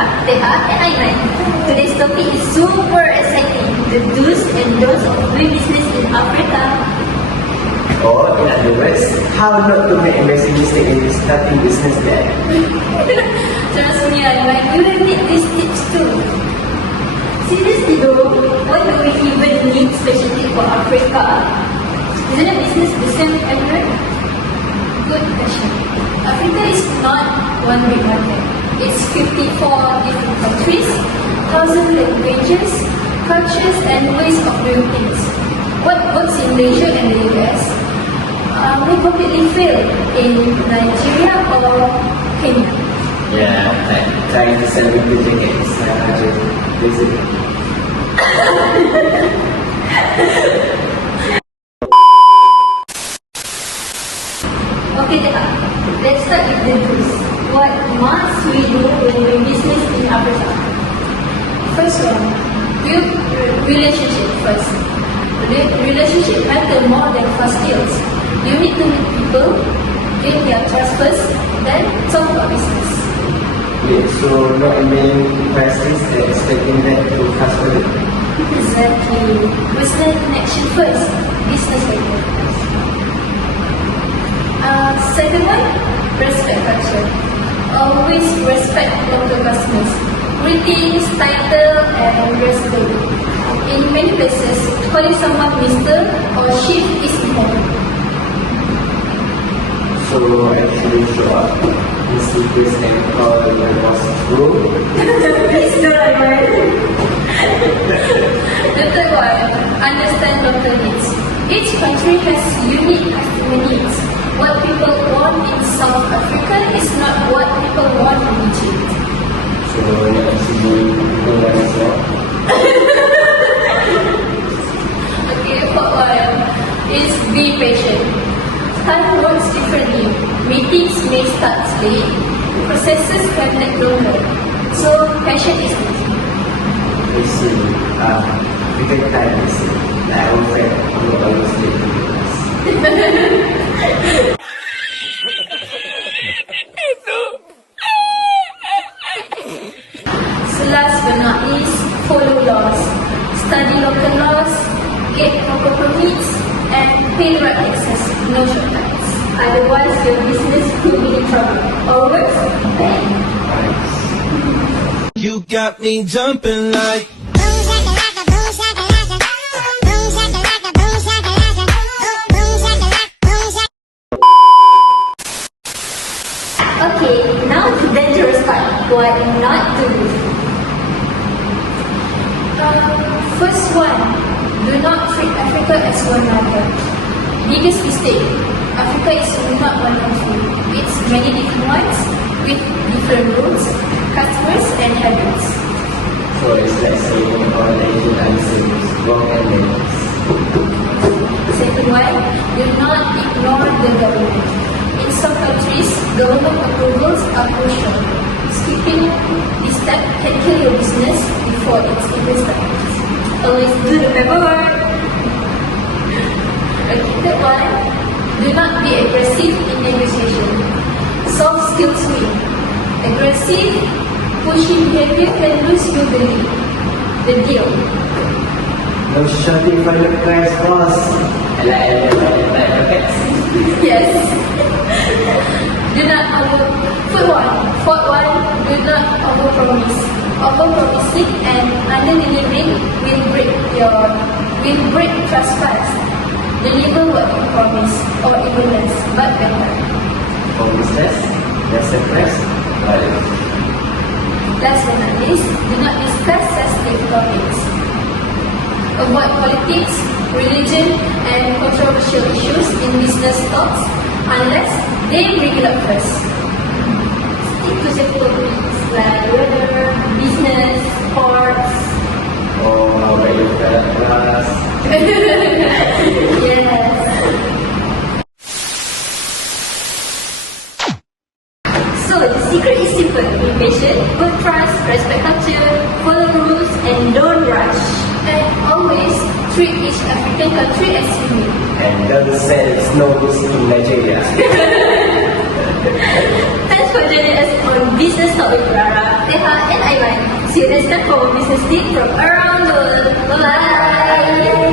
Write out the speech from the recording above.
Rara, Teha, and Aiman. Today's topic is super exciting: the do's and don'ts of doing business in Africa. Or, in other words, how not to make a massive mistake in starting business there. Trust me, Aiman, you will need these tips too. Seriously though, why do we even need special tips for Africa? Isn't a business the same everywhere? Good question. Africa is not one big market. It's 54 different countries, 1,000 languages, cultures, and ways of doing things. What works in Malaysia and the US will completely fail in Nigeria or Kenya. Yeah, like trying to sell winter jackets basically. Okay, let's start with the do's. What must we do when doing business in Africa? First one, build relationship first. Relationship matter more than fast skills. You need to meet people, gain their trust first, then talk about business. Yeah, so not emailing prices and expecting them to fast forward. Exactly. Personal connection first, business later. Second one, respect culture. Always respect local customers. Greetings, title, and dress code. In many places, calling someone Mr. or Chief is important. So actually show up, see this and call your boss bro. Mr. The third one, understand local needs. Each country has unique customer needs. What people want in South Africa is not what people want in Egypt. So you actually know what is wrong. Okay, fourth one is be patient. Time works differently. Meetings may start late. Processes can take longer. So patience is key. You see, we take time, you see. Like our friend, I'm not always late to class. So last but not least, follow laws. Study local laws, get proper permits, and pay the right taxes. No shortcuts. Otherwise, your business could be in trouble. Or worse, bang. You got me jumping like Okay, now the dangerous part. What not to do. First one, do not treat Africa as one market. Biggest mistake, Africa is not one country. It's many different ones with different rules, customers, and habits. So it's like saying all Asian answers wrong and left. Second one, do not ignore the government. In some countries, government approvals are crucial. Skipping this step can kill your business before it's even started. Always do the paperwork. Okay, third one, do not be aggressive in negotiation. Soft skills win. Aggressive, pushy behavior can lose you the deal. No shopping for the price, boss. I like pockets. Yes. Do not fourth one, do not overpromise. Overpromising and under-delivering will break trust fast. Deliver what you promise, or even less, but better. For business, there's a price. Last but not least, do not discuss sensitive topics. Avoid politics, religion, and controversial issues in business talks unless they bring it up first. Stick to simple topics like weather, business, sports. Or how about your class? Yes. So the secret is simple: be patient, put trust, respect culture, follow rules, and don't rush. And always treat each African country as unique. And don't sell snows to Nigeria. Thanks for joining us on Business Talk with Rara, Teha, and I. See you next time for business tip from around the world. Bye-bye!